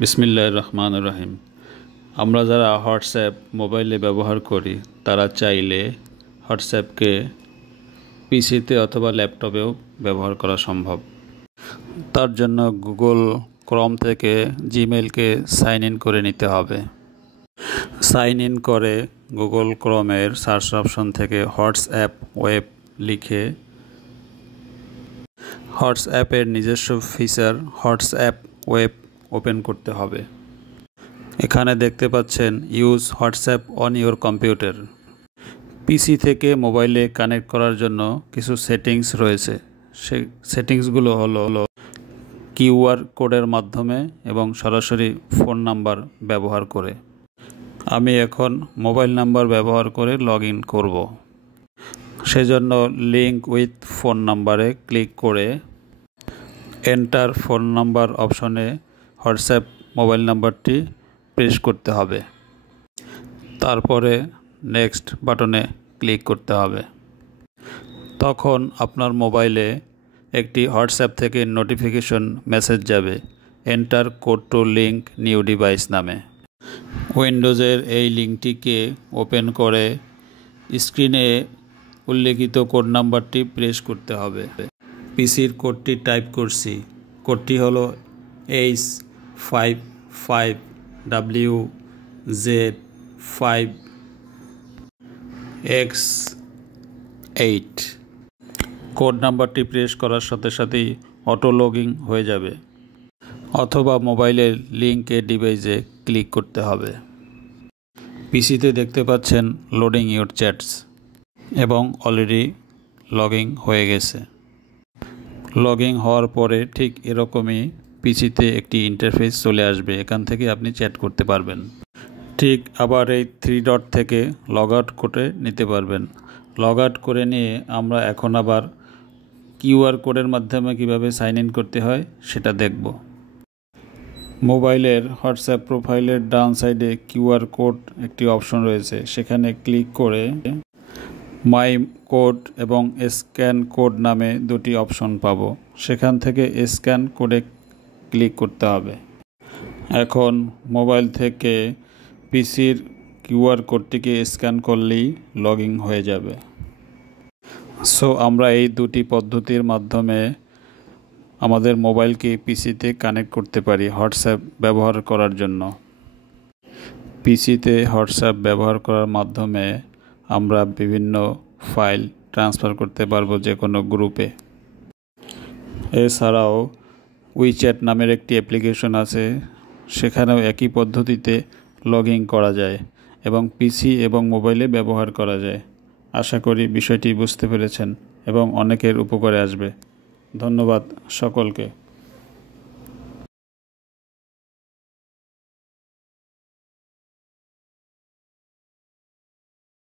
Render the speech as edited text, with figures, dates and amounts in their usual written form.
বিসমিল্লাহির রহমানির রহিম। আমরা যারা হোয়াটসঅ্যাপ মোবাইলে ব্যবহার করি তারা চাইলে হোয়াটসঅ্যাপকে পিসিতে অথবা ল্যাপটপেও ব্যবহার করা সম্ভব। তার জন্য গুগল ক্রোম থেকে জিমেইলকে সাইন ইন করে নিতে হবে। সাইন ইন করে গুগল ক্রোমের সার্চ অপশন থেকে হোয়াটসঅ্যাপ ওয়েব লিখে হোয়াটসঅ্যাপের নিজস্ব ফিচার হোয়াটসঅ্যাপ ওয়েব ওপেন করতে হবে। এখানে দেখতে পাচ্ছেন use WhatsApp on your computer. PC থেকে মোবাইলে কানেক্ট করার জন্য কিছু সেটিংস রয়েছে। সেই সেটিংসগুলো হলো কিউআর কোডের মাধ্যমে এবং সরাসরি ফোন নাম্বার ব্যবহার করে। আমি এখন মোবাইল নাম্বার ব্যবহার করে লগ ইন করব। সেজন্য লিঙ্ক উইথ ফোন নাম্বারে ক্লিক করে এন্টার ফোন নাম্বার অপশনে হোয়াটসঅ্যাপ মোবাইল নাম্বারটি প্রেস করতে হবে। তারপরে নেক্সট বাটনে ক্লিক করতে হবে। তখন আপনার মোবাইলে একটি হোয়াটসঅ্যাপ থেকে নোটিফিকেশন মেসেজ যাবে, enter code two link new device নামে। উইন্ডোজের এই লিঙ্কটিকে ওপেন করে স্ক্রিনে উল্লেখিত কোড নাম্বারটি প্রেস করতে হবে। পিসির কোডটি টাইপ করছি। কোডটি হলো H55WZ5X8। কোড নাম্বারটি প্রেস করার সাথে সাথেই অটো লগইন হয়ে যাবে, অথবা মোবাইলের লিঙ্কে ডিভাইসে ক্লিক করতে হবে। পিসিতে দেখতে পাচ্ছেন লোডিং ইউর চ্যাটস এবং অলরেডি লগইন হয়ে গেছে। লগইন হওয়ার পরে ঠিক এরকমই পিসিতে একটি ইন্টারফেস চলে আসবে। এখান থেকে আপনি চ্যাট করতে পারবেন। ঠিক আবার এই 3 ডট থেকে লগ আউট করে নিতে পারবেন। লগ আউট করে নিয়ে আমরা এখন আবার কিউআর কোডের মাধ্যমে কিভাবে সাইন ইন করতে হয় সেটা দেখব। মোবাইলের হোয়াটসঅ্যাপ প্রোফাইলের ডান সাইডে কিউআর কোড একটি অপশন রয়েছে। সেখানে ক্লিক করে মাই কোড এবং স্ক্যান কোড নামে দুটি অপশন পাবো। সেখান থেকে স্ক্যান কোডে ক্লিক করতে হবে। এখন মোবাইল থেকে পিসির কিউআর কোডটিকে স্ক্যান করলেই লগইন হয়ে যাবে। সো আমরা এই দুটি পদ্ধতির মাধ্যমে আমাদের মোবাইলকে পিসিতে কানেক্ট করতে পারি হোয়াটসঅ্যাপ ব্যবহার করার জন্য। পিসিতে হোয়াটসঅ্যাপ ব্যবহার করার মাধ্যমে আমরা বিভিন্ন ফাইল ট্রান্সফার করতে পারবো যে কোনো গ্রুপে। এছাড়াও উইচ্যাট নামের একটি অ্যাপ্লিকেশন আছে, সেখানেও একই পদ্ধতিতে লগ ইন করা যায় এবং পিসি এবং মোবাইলে ব্যবহার করা যায়। আশা করি বিষয়টি বুঝতে পেরেছেন এবং অনেকের উপকারে আসবে। ধন্যবাদ সকলকে।